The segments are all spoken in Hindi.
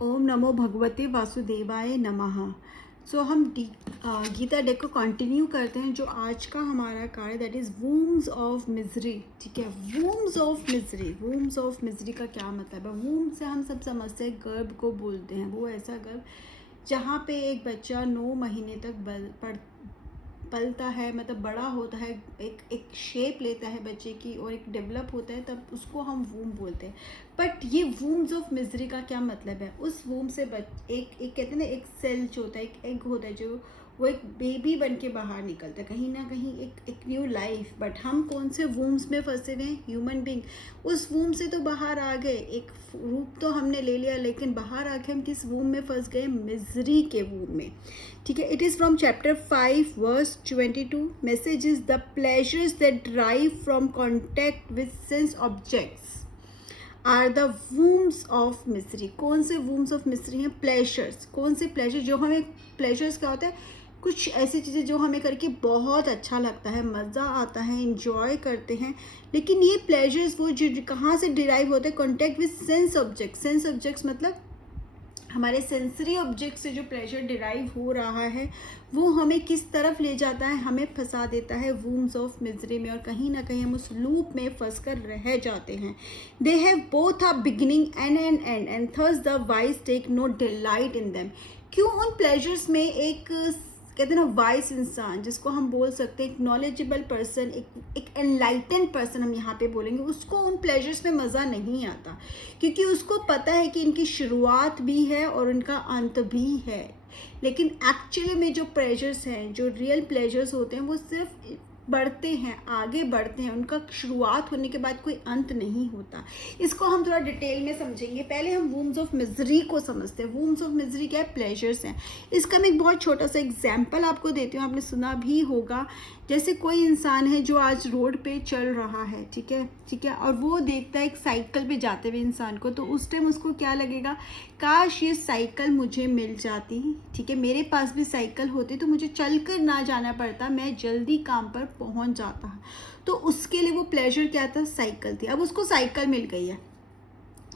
ओम नमो भगवते वासुदेवाय नमः। सो हम गीता डेक को कंटिन्यू करते हैं। जो आज का हमारा कार्य दैट इज़ वूम्स ऑफ मिजरी। ठीक है, वूम्स ऑफ मिजरी। वूम्स ऑफ मिजरी का क्या मतलब है? वूम से हम सब समझते हैं गर्भ को बोलते हैं। वो ऐसा गर्भ जहाँ पे एक बच्चा 9 महीने तक पलता है, मतलब बड़ा होता है, एक शेप लेता है बच्चे की और एक डेवलप होता है, तब उसको हम वूम बोलते हैं। बट ये वूम्स ऑफ मिजरी का क्या मतलब है? उस वूम से एक कहते हैं ना, एक सेल जो होता है, एक एग होता है, जो वो एक बेबी बन के बाहर निकलता है, कहीं ना कहीं एक न्यू लाइफ। बट हम कौन से वूम्स में फंसे हुए हैं? Human being. उस वूम से तो बाहर आ गए, एक रूप तो हमने ले लिया, लेकिन बाहर आके हम किस वूम में फंस गए? मिजरी के वूम में। ठीक है, it is from chapter 5 verse 22। Message is the pleasures that drive from contact with sense objects are the wombs of misery. कौन से वूम्स ऑफ मिजरी हैं? प्लेजर्स। कौन से प्लेजर? जो हमें प्लेजर्स क्या होता है? कुछ ऐसी चीज़ें जो हमें करके बहुत अच्छा लगता है, मज़ा आता है, इंजॉय करते हैं। लेकिन ये प्लेजर्स वो जो कहाँ से डिराइव होते हैं? Contact with sense objects. Sense objects मतलब हमारे सेंसरी ऑब्जेक्ट से जो प्लेजर डिराइव हो रहा है वो हमें किस तरफ ले जाता है? हमें फंसा देता है वूम्स ऑफ मिजरी में, और कहीं ना कहीं हम उस लूप में फंस कर रह जाते हैं। They have both a beginning and an end and thus the wise take no delight in them. क्यों उन प्लेजर्स में एक कहते हैं ना वाइस इंसान, जिसको हम बोल सकते हैं एक नॉलेजेबल पर्सन, एक एनलाइटेंड पर्सन हम यहाँ पे बोलेंगे, उसको उन प्लेजर्स में मज़ा नहीं आता, क्योंकि उसको पता है कि इनकी शुरुआत भी है और उनका अंत भी है। लेकिन एक्चुअली में जो प्लेजर्स हैं, जो रियल प्लेजर्स होते हैं, वो सिर्फ बढ़ते हैं, आगे बढ़ते हैं, उनका शुरुआत होने के बाद कोई अंत नहीं होता। इसको हम थोड़ा डिटेल में समझेंगे। पहले हम वूम्स ऑफ मिजरी को समझते हैं। वूम्स ऑफ मिजरी क्या है? प्लेजर्स हैं। इसका मैं एक बहुत छोटा सा एग्जाम्पल आपको देती हूँ, आपने सुना भी होगा। जैसे कोई इंसान है जो आज रोड पे चल रहा है, ठीक है, और वो देखता है एक साइकिल पे जाते हुए इंसान को, तो उस टाइम उसको क्या लगेगा? काश ये साइकिल मुझे मिल जाती, ठीक है, मेरे पास भी साइकिल होती तो मुझे चलकर ना जाना पड़ता, मैं जल्दी काम पर पहुंच जाता। तो उसके लिए वो प्लेजर क्या था? साइकिल थी। अब उसको साइकिल मिल गई है।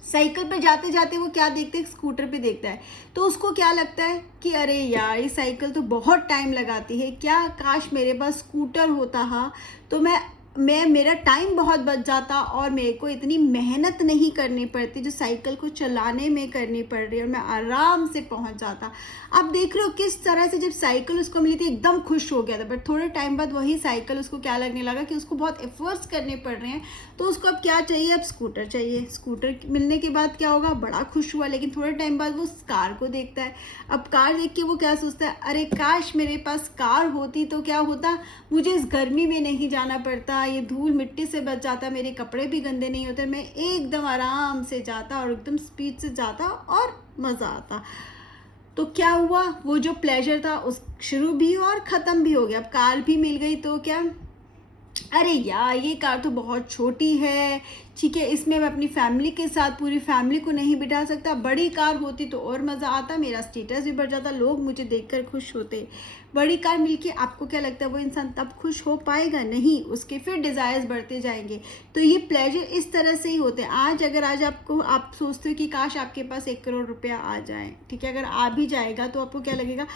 साइकिल पे जाते जाते वो क्या देखते हैं? स्कूटर पे देखता है। तो उसको क्या लगता है कि अरे यार, ये साइकिल तो बहुत टाइम लगाती है, क्या काश मेरे पास स्कूटर होता है, तो मैं मेरा टाइम बहुत बच जाता और मेरे को इतनी मेहनत नहीं करनी पड़ती जो साइकिल को चलाने में करनी पड़ रही है, और मैं आराम से पहुंच जाता। अब देख रहे हो किस तरह से जब साइकिल उसको मिली थी एकदम खुश हो गया था, बट थोड़े टाइम बाद वही साइकिल उसको क्या लगने लगा कि उसको बहुत एफर्ट्स करने पड़ रहे हैं, तो उसको अब क्या चाहिए? अब स्कूटर चाहिए। स्कूटर मिलने के बाद क्या होगा? बड़ा खुश हुआ। लेकिन थोड़े टाइम बाद वो कार को देखता है। अब कार देख के वो क्या सोचता है? अरे काश मेरे पास कार होती तो क्या होता, मुझे इस गर्मी में नहीं जाना पड़ता, ये धूल मिट्टी से बच जाता, मेरे कपड़े भी गंदे नहीं होते, मैं एकदम आराम से जाता और एकदम स्पीड से जाता और मज़ा आता। तो क्या हुआ? वो जो प्लेजर था उस शुरू भी हुआ और ख़त्म भी हो गया। अब कार भी मिल गई तो क्या, अरे यार ये कार तो बहुत छोटी है, ठीक है, इसमें मैं अपनी फैमिली के साथ पूरी फैमिली को नहीं बिठा सकता, बड़ी कार होती तो और मज़ा आता, मेरा स्टेटस भी बढ़ जाता, लोग मुझे देखकर खुश होते। बड़ी कार मिलके आपको क्या लगता है वो इंसान तब खुश हो पाएगा? नहीं, उसके फिर डिज़ायर्स बढ़ते जाएंगे। तो ये प्लेजर इस तरह से ही होते हैं। आज आप सोचते हो कि काश आपके पास 1 करोड़ रुपया आ जाए, ठीक है, अगर आ भी जाएगा तो आपको क्या लगेगा?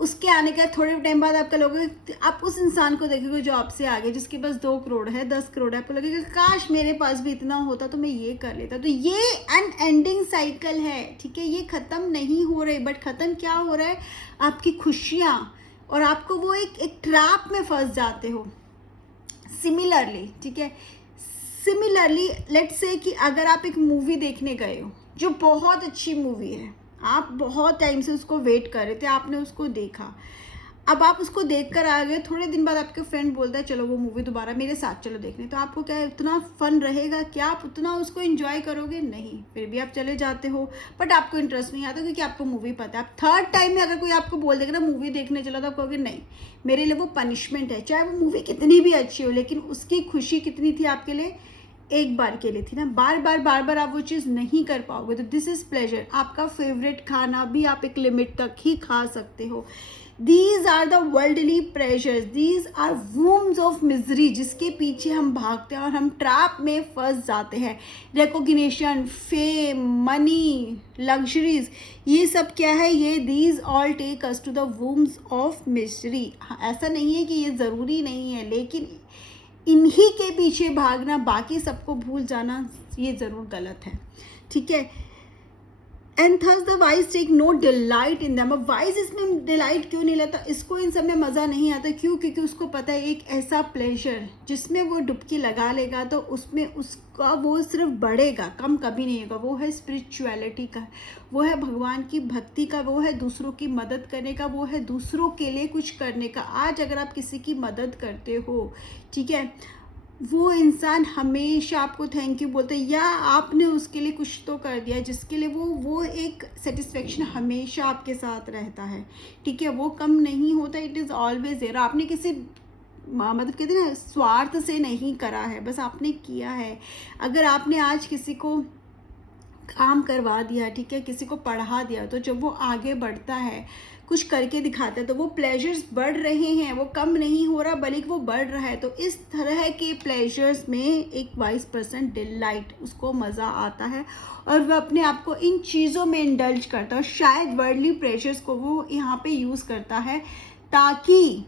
उसके आने का थोड़े टाइम बाद आपका लोग, आप उस इंसान को देखोगे जो आपसे आगे, जिसके पास 2 करोड़ है, 10 करोड़ है, आपको लगेगा काश मेरे पास भी इतना होता तो मैं ये कर लेता। तो ये अनएंडिंग साइकिल है, ठीक है, ये ख़त्म नहीं हो रही। बट ख़त्म क्या हो रहा है? आपकी खुशियाँ, और आपको वो एक ट्रैप में फंस जाते हो। सिमिलरली, ठीक है, सिमिलरली लेट्स से कि अगर आप एक मूवी देखने गए हो जो बहुत अच्छी मूवी है, आप बहुत टाइम से उसको वेट कर रहे थे, आपने उसको देखा, अब आप उसको देख कर आ गए, थोड़े दिन बाद आपके फ्रेंड बोलता है चलो वो मूवी दोबारा मेरे साथ चलो देखने, तो आपको क्या उतना फन रहेगा? क्या आप उतना उसको एंजॉय करोगे? नहीं। फिर भी आप चले जाते हो, बट आपको इंटरेस्ट नहीं आता क्योंकि आपको मूवी पता है। आप थर्ड टाइम में अगर कोई आपको बोल देगा ना मूवी देखने चलो, तो आप कहोगे नहीं, मेरे लिए वो पनिशमेंट है। चाहे वो मूवी कितनी भी अच्छी हो, लेकिन उसकी खुशी कितनी थी आपके लिए? एक बार के लिए थी ना, बार बार आप वो चीज़ नहीं कर पाओगे। तो दिस इज़ प्लेजर। आपका फेवरेट खाना भी आप एक लिमिट तक ही खा सकते हो। These are the worldly pressures, these are wombs of misery, जिसके पीछे हम भागते हैं और हम ट्रैप में फंस जाते हैं। रिकॉग्निशन, फेम, मनी, लग्जरीज, ये सब क्या है, ये these all take us to the wombs of misery. ऐसा नहीं है कि ये ज़रूरी नहीं है, लेकिन इन्हीं के पीछे भागना, बाकी सबको भूल जाना, ये ज़रूर गलत है। ठीक है। And thus the wise take no delight in them. अब वाइज इसमें डिलाइट क्यों नहीं लेता, इसको इन सब में मज़ा नहीं आता, क्यों? क्योंकि उसको पता है एक ऐसा प्लेजर जिसमें वो डुबकी लगा लेगा तो उसमें उसका वो सिर्फ बढ़ेगा, कम कभी नहीं होगा। वो है स्पिरिचुअलिटी का, वो है भगवान की भक्ति का, वो है दूसरों की मदद करने का, वो है दूसरों के लिए कुछ करने का। आज अगर आप किसी की मदद करते हो, ठीक है, वो इंसान हमेशा आपको थैंक यू बोलते हैं, या आपने उसके लिए कुछ तो कर दिया जिसके लिए वो एक सेटिस्फेक्शन हमेशा आपके साथ रहता है। ठीक है, वो कम नहीं होता, इट इज़ ऑलवेज देयर। आपने किसी मतलब कहते हैं ना, स्वार्थ से नहीं करा है, बस आपने किया है। अगर आपने आज किसी को काम करवा दिया, ठीक है, किसी को पढ़ा दिया, तो जब वो आगे बढ़ता है, कुछ करके दिखाता है, तो वो प्लेजर्स बढ़ रहे हैं, वो कम नहीं हो रहा बल्कि वो बढ़ रहा है। तो इस तरह के प्लेजर्स में एक वाइज पर्सन डिलाइट, उसको मज़ा आता है और वह अपने आप को इन चीज़ों में इंडल्ज करता है। और शायद वर्ल्डली प्लेजर्स को वो यहाँ पे यूज़ करता है ताकि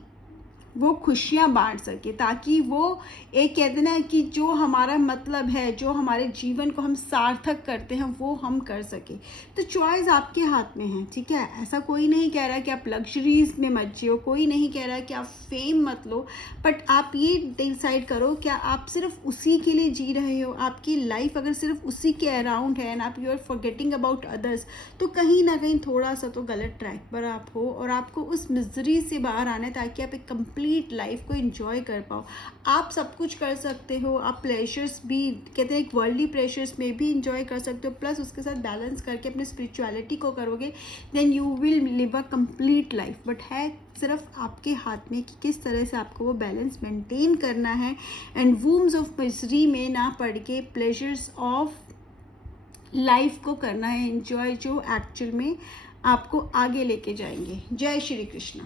वो खुशियाँ बांट सके, ताकि वो एक कहते ना कि जो हमारा मतलब है, जो हमारे जीवन को हम सार्थक करते हैं, वो हम कर सके। तो चॉइस आपके हाथ में है। ठीक है, ऐसा कोई नहीं कह रहा कि आप लग्जरीज में मत जियो, कोई नहीं कह रहा कि आप फेम मत लो, बट आप ये डिसाइड करो क्या आप सिर्फ उसी के लिए जी रहे हो। आपकी लाइफ अगर सिर्फ उसी के अराउंड है एंड आप you are forgetting about others, तो कहीं ना कहीं थोड़ा सा तो गलत ट्रैक पर आप हो, और आपको उस मिजरी से बाहर आना है ताकि आप एक कंप्लीट लाइफ को एंजॉय कर पाओ। आप सब कुछ कर सकते हो, आप प्लेजर्स भी कहते हैं एक वर्ल्डली प्लेजर्स में भी एंजॉय कर सकते हो, प्लस उसके साथ बैलेंस करके अपने स्पिरिचुअलिटी को करोगे, then you will live a complete life. But है सिर्फ आपके हाथ में कि किस तरह से आपको वो बैलेंस मेंटेन करना है एंड वूम्स ऑफ मिजरी में ना पड़ के प्लेजर्स ऑफ लाइफ को करना है एंजॉय, जो एक्चुअल में आपको आगे लेके जाएंगे। जय श्री कृष्ण।